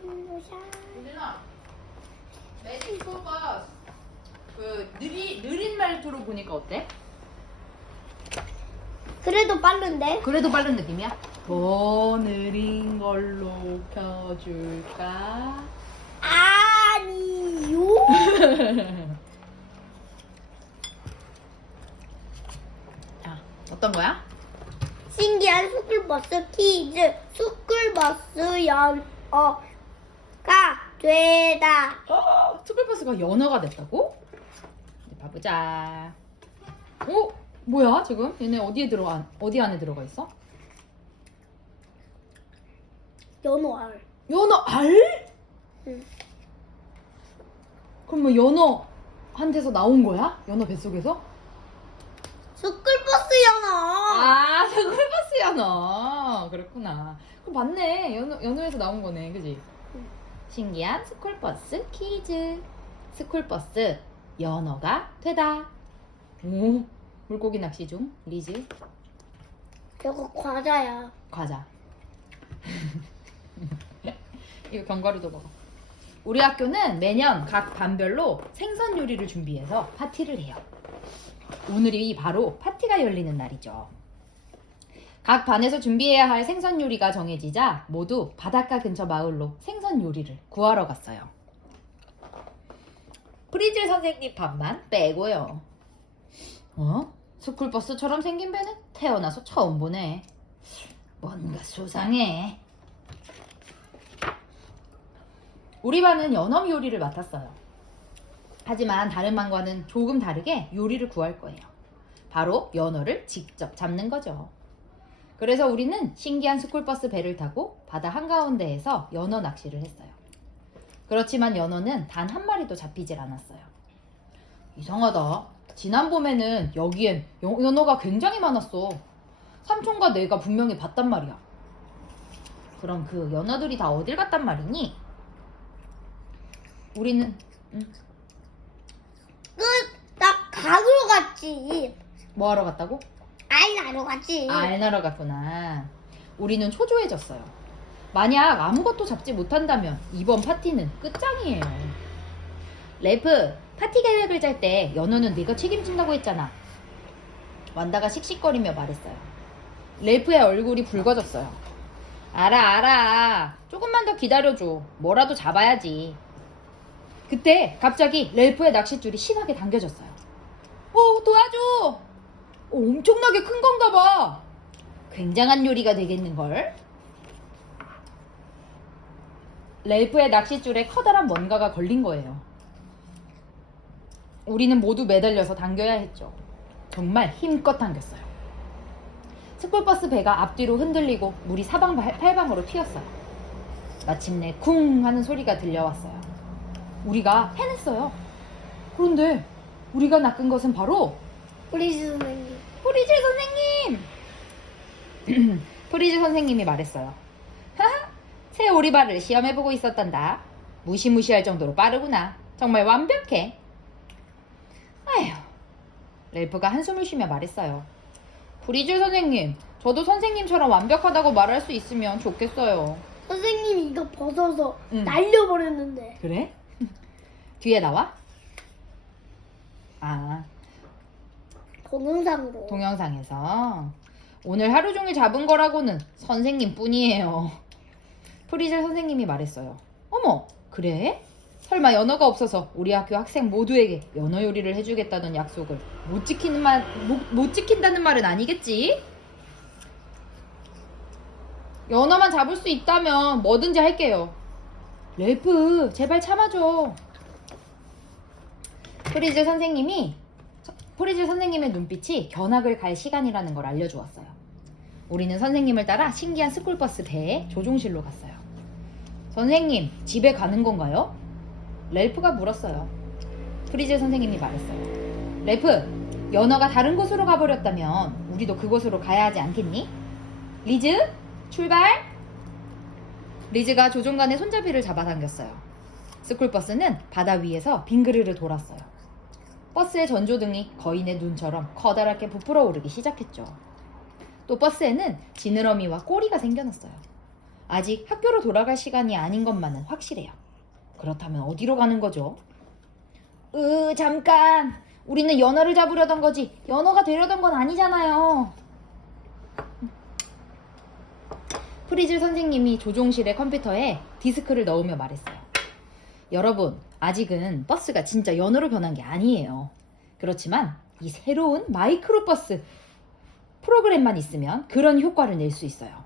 유진아, 매직버거 그 느린 말투로 보니까 어때? 그래도 빠른데? 그래도 빠른 느낌이야? 더 느린 걸로 켜줄까? 아니요. 자, 어떤 거야? 신기한 스쿨버스 퀴즈. 스쿨버스 연어가 되다. 스쿨버스가 연어가 됐다고? 봐보자. 오, 뭐야 지금? 얘네 어디 안에 들어가 있어? 연어 알. 연어 알? 응. 그럼 뭐 연어한테서 나온 거야? 연어 뱃속에서? 스쿨버스 연어. 아, 스쿨버스 연어. 그렇구나. 그럼 맞네. 연어에서 나온 거네. 그지? 응. 신기한 스쿨버스 퀴즈. 스쿨버스 연어가 되다. 오, 물고기 낚시 중. 리즈. 저거 과자야. 과자. 이거 견과류도 먹어. 우리 학교는 매년 각 반별로 생선 요리를 준비해서 파티를 해요. 오늘이 바로 파티가 열리는 날이죠. 각 반에서 준비해야 할 생선 요리가 정해지자 모두 바닷가 근처 마을로 생선 요리를 구하러 갔어요. 프리즐 선생님 반만 빼고요. 스쿨버스처럼 생긴 배는 태어나서 처음 보네. 뭔가 수상해. 우리 반은 연어 요리를 맡았어요. 하지만 다른 반과는 조금 다르게 요리를 구할 거예요. 바로 연어를 직접 잡는 거죠. 그래서 우리는 신기한 스쿨버스 배를 타고 바다 한가운데에서 연어 낚시를 했어요. 그렇지만 연어는 단 한 마리도 잡히질 않았어요. 이상하다. 지난 봄에는 여기엔 연어가 굉장히 많았어. 삼촌과 내가 분명히 봤단 말이야. 그럼 그 연어들이 다 어딜 갔단 말이니? 우리는 나 가구로 갔지. 뭐 하러 갔다고? 알 나러 갔지. 알 나러 갔구나. 우리는 초조해졌어요. 만약 아무것도 잡지 못한다면 이번 파티는 끝장이에요. 래프, 파티 계획을 짤 때 연어는 네가 책임진다고 했잖아. 완다가 씩씩거리며 말했어요. 래프의 얼굴이 붉어졌어요. 알아. 조금만 더 기다려줘. 뭐라도 잡아야지. 그때 갑자기 래프의 낚싯줄이 심하게 당겨졌어요. 도와줘! 엄청나게 큰 건가 봐. 굉장한 요리가 되겠는걸? 래프의 낚싯줄에 커다란 뭔가가 걸린 거예요. 우리는 모두 매달려서 당겨야 했죠. 정말 힘껏 당겼어요. 스쿨버스 배가 앞뒤로 흔들리고 물이 사방팔방으로 튀었어요. 마침내 쿵 하는 소리가 들려왔어요. 우리가 해냈어요. 그런데 우리가 낚은 것은 바로 프리즈 선생님. 프리즐 선생님! 프리즐 선생님이 말했어요. 하하, 새 오리발을 시험해보고 있었단다. 무시무시할 정도로 빠르구나. 정말 완벽해. 아휴, 래프가 한숨을 쉬며 말했어요. 프리즐 선생님, 저도 선생님처럼 완벽하다고 말할 수 있으면 좋겠어요. 선생님이 이거 벗어서 응. 날려버렸는데. 그래? 뒤에 나와? 아, 동영상으로. 동영상에서. 오늘 하루 종일 잡은 거라고는 선생님 뿐이에요. 프리즐 선생님이 말했어요. 어머, 그래? 설마 연어가 없어서 우리 학교 학생 모두에게 연어 요리를 해주겠다는 약속을 못 지킨다는 말은 아니겠지? 연어만 잡을 수 있다면 뭐든지 할게요. 래프, 제발 참아줘. 프리즐 선생님의 눈빛이 견학을 갈 시간이라는 걸 알려주었어요. 우리는 선생님을 따라 신기한 스쿨버스 배에 조종실로 갔어요. 선생님, 집에 가는 건가요? 래프가 물었어요. 프리즐 선생님이 말했어요. 래프, 연어가 다른 곳으로 가버렸다면 우리도 그곳으로 가야 하지 않겠니? 리즈, 출발! 리즈가 조종관의 손잡이를 잡아당겼어요. 스쿨버스는 바다 위에서 빙그르르 돌았어요. 버스의 전조등이 거인의 눈처럼 커다랗게 부풀어 오르기 시작했죠. 또 버스에는 지느러미와 꼬리가 생겨났어요. 아직 학교로 돌아갈 시간이 아닌 것만은 확실해요. 그렇다면 어디로 가는 거죠? 잠깐. 우리는 연어를 잡으려던 거지 연어가 되려던 건 아니잖아요. 프리즐 선생님이 조종실의 컴퓨터에 디스크를 넣으며 말했어요. 여러분, 아직은 버스가 진짜 연어로 변한 게 아니에요. 그렇지만 이 새로운 마이크로버스 프로그램만 있으면 그런 효과를 낼 수 있어요.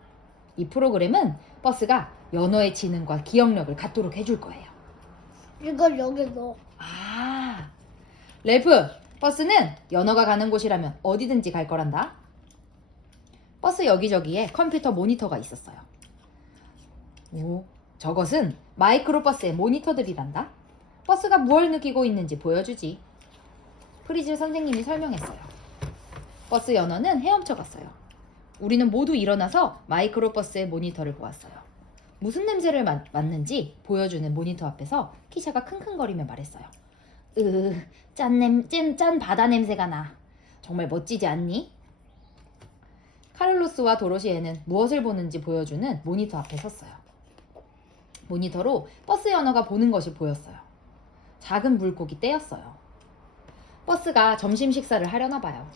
이 프로그램은 버스가 연어의 지능과 기억력을 갖도록 해줄 거예요. 이걸 여기 넣어. 아, 래프, 버스는 연어가 가는 곳이라면 어디든지 갈 거란다. 버스 여기저기에 컴퓨터 모니터가 있었어요. 오, 저것은 마이크로버스의 모니터들이란다. 버스가 무얼 느끼고 있는지 보여주지. 프리즐 선생님이 설명했어요. 버스 연어는 헤엄쳐 갔어요. 우리는 모두 일어나서 마이크로버스의 모니터를 보았어요. 무슨 냄새를 맡는지 보여주는 모니터 앞에서 키샤가 킁킁거리며 말했어요. 짠 바다 냄새가 나. 정말 멋지지 않니? 카를로스와 도로시에는 무엇을 보는지 보여주는 모니터 앞에 섰어요. 모니터로 버스 연어가 보는 것이 보였어요. 작은 물고기 떼였어요. 버스가 점심 식사를 하려나 봐요.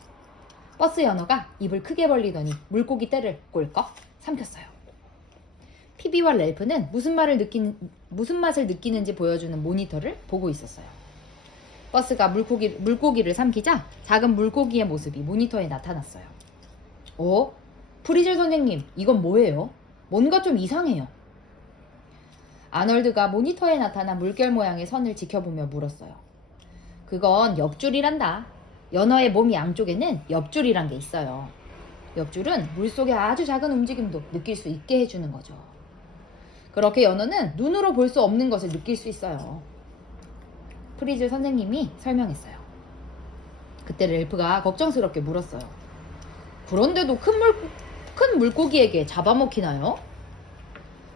버스 연어가 입을 크게 벌리더니 물고기 떼를 꼴꺽 삼켰어요. 피비와 렐프는 무슨 맛을 느끼는지 보여주는 모니터를 보고 있었어요. 버스가 물고기를 삼키자 작은 물고기의 모습이 모니터에 나타났어요. 프리즐 선생님, 이건 뭐예요? 뭔가 좀 이상해요. 아널드가 모니터에 나타난 물결 모양의 선을 지켜보며 물었어요. 그건 옆줄이란다. 연어의 몸 양쪽에는 옆줄이란 게 있어요. 옆줄은 물속의 아주 작은 움직임도 느낄 수 있게 해주는 거죠. 그렇게 연어는 눈으로 볼 수 없는 것을 느낄 수 있어요. 프리즐 선생님이 설명했어요. 그때 렐프가 걱정스럽게 물었어요. 그런데도 큰 물고기에게 잡아먹히나요?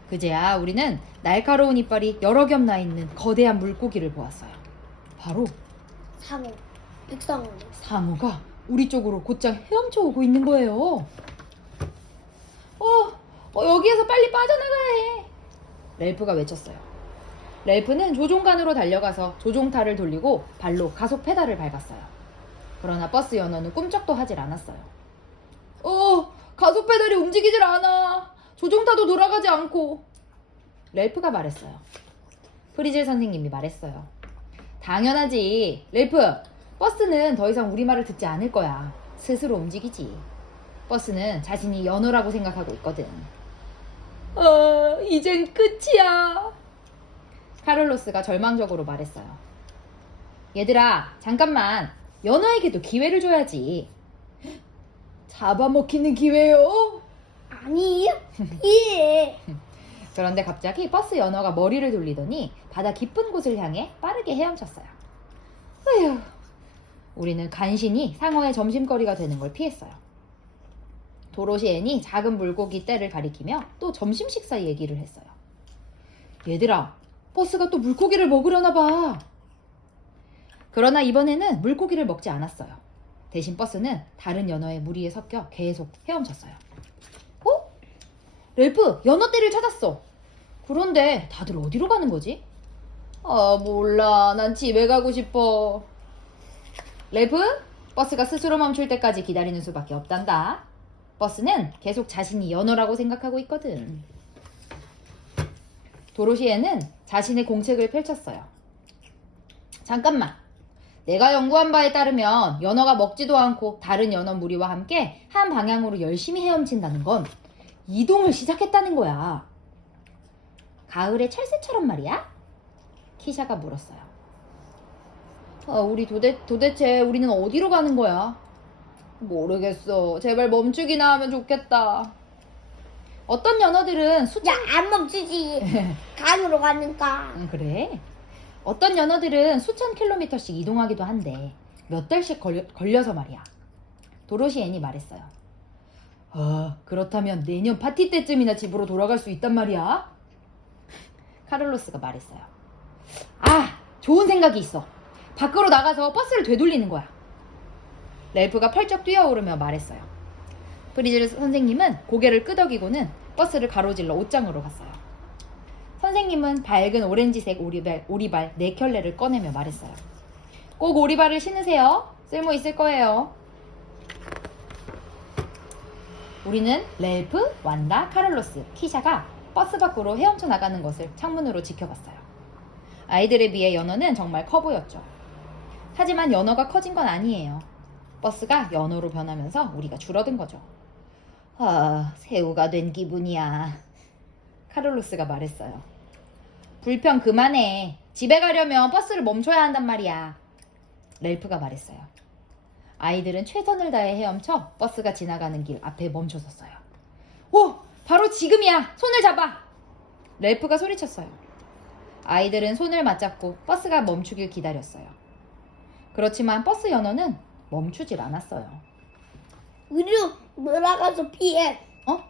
그제야 우리는 날카로운 이빨이 여러 겹 나 있는 거대한 물고기를 보았어요. 바로 상어. 백상어. 상어가 우리 쪽으로 곧장 헤엄쳐 오고 있는 거예요. 여기에서 빨리 빠져나가야 해. 렐프가 외쳤어요. 렐프는 조종관으로 달려가서 조종타를 돌리고 발로 가속 페달을 밟았어요. 그러나 버스 연어는 꿈쩍도 하질 않았어요. 가속 페달이 움직이질 않아. 조종타도 돌아가지 않고. 렐프가 말했어요. 프리즐 선생님이 말했어요. 당연하지. 렐프, 버스는 더 이상 우리 말을 듣지 않을 거야. 스스로 움직이지. 버스는 자신이 연어라고 생각하고 있거든. 이젠 끝이야. 카를로스가 절망적으로 말했어요. 얘들아, 잠깐만. 연어에게도 기회를 줘야지. 잡아먹히는 기회요? 아니, 예. 그런데 갑자기 버스 연어가 머리를 돌리더니 바다 깊은 곳을 향해 빠르게 헤엄쳤어요. 휴, 우리는 간신히 상어의 점심거리가 되는 걸 피했어요. 도로시앤이 작은 물고기 떼를 가리키며 또 점심 식사 얘기를 했어요. 얘들아, 버스가 또 물고기를 먹으려나 봐. 그러나 이번에는 물고기를 먹지 않았어요. 대신 버스는 다른 연어의 무리에 섞여 계속 헤엄쳤어요. 렐프, 연어떼를 찾았어. 그런데 다들 어디로 가는 거지? 몰라. 난 집에 가고 싶어. 렐프, 버스가 스스로 멈출 때까지 기다리는 수밖에 없단다. 버스는 계속 자신이 연어라고 생각하고 있거든. 도로시에는 자신의 공책을 펼쳤어요. 잠깐만. 내가 연구한 바에 따르면 연어가 먹지도 않고 다른 연어 무리와 함께 한 방향으로 열심히 헤엄친다는 건 이동을 시작했다는 거야. 가을의 철새처럼 말이야? 키샤가 물었어요. 우리 도대체 우리는 어디로 가는 거야? 모르겠어. 제발 멈추기나 하면 좋겠다. 어떤 연어들은 야, 안 멈추지. 강으로 가니까. 그래? 어떤 연어들은 수천 킬로미터씩 이동하기도 한데 몇 달씩 걸려서 말이야. 도로시앤이 말했어요. 그렇다면 내년 파티 때쯤이나 집으로 돌아갈 수 있단 말이야? 카를로스가 말했어요. 좋은 생각이 있어. 밖으로 나가서 버스를 되돌리는 거야. 렐프가 펄쩍 뛰어오르며 말했어요. 프리즐 선생님은 고개를 끄덕이고는 버스를 가로질러 옷장으로 갔어요. 선생님은 밝은 오렌지색 오리발 4켤레를 꺼내며 말했어요. 꼭 오리발을 신으세요. 쓸모 있을 거예요. 우리는 렐프, 완다, 카를로스, 키샤가 버스 밖으로 헤엄쳐 나가는 것을 창문으로 지켜봤어요. 아이들에 비해 연어는 정말 커 보였죠. 하지만 연어가 커진 건 아니에요. 버스가 연어로 변하면서 우리가 줄어든 거죠. 아, 새우가 된 기분이야. 카를로스가 말했어요. 불평 그만해. 집에 가려면 버스를 멈춰야 한단 말이야. 렐프가 말했어요. 아이들은 최선을 다해 헤엄쳐 버스가 지나가는 길 앞에 멈춰섰어요. 오! 바로 지금이야! 손을 잡아! 렐프가 소리쳤어요. 아이들은 손을 맞잡고 버스가 멈추길 기다렸어요. 그렇지만 버스 연어는 멈추질 않았어요. 위로 올라가서 피해. 어?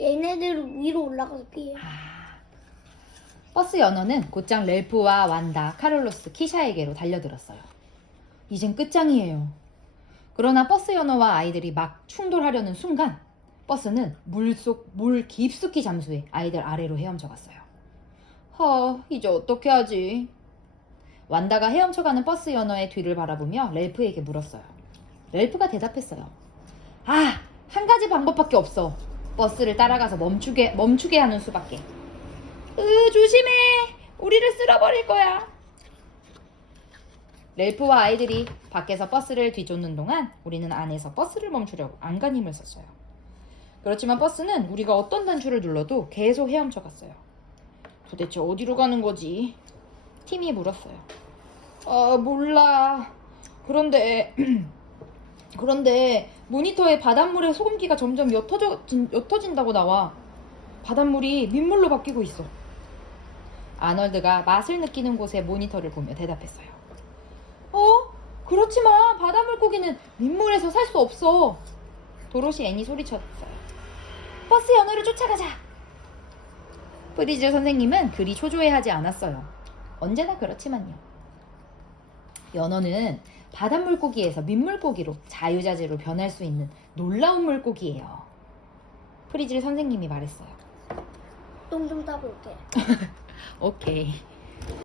얘네들 위로 올라가서 피해. 버스 연어는 곧장 렐프와 완다, 카를로스, 키샤에게로 달려들었어요. 이젠 끝장이에요. 그러나 버스 연어와 아이들이 막 충돌하려는 순간 버스는 물 깊숙이 잠수해 아이들 아래로 헤엄쳐 갔어요. 이제 어떻게 하지? 완다가 헤엄쳐가는 버스 연어의 뒤를 바라보며 렐프에게 물었어요. 렐프가 대답했어요. 한 가지 방법밖에 없어. 버스를 따라가서 멈추게 하는 수밖에. 조심해. 우리를 쓸어버릴 거야. 렐프와 아이들이 밖에서 버스를 뒤쫓는 동안 우리는 안에서 버스를 멈추려고 안간 힘을 썼어요. 그렇지만 버스는 우리가 어떤 단추를 눌러도 계속 헤엄쳐 갔어요. 도대체 어디로 가는 거지? 팀이 물었어요. 몰라. 그런데 모니터에 바닷물에 소금기가 점점 옅어진다고 나와. 바닷물이 민물로 바뀌고 있어. 아널드가 맛을 느끼는 곳의 모니터를 보며 대답했어요. 그렇지만 바닷물고기는 민물에서 살 수 없어. 도로시 애니 소리쳤어요. 버스 연어를 쫓아가자. 프리즐 선생님은 그리 초조해하지 않았어요. 언제나 그렇지만요. 연어는 바닷물고기에서 민물고기로 자유자재로 변할 수 있는 놀라운 물고기예요. 프리즐 선생님이 말했어요. 똥 좀 싸고 올게. 오케이.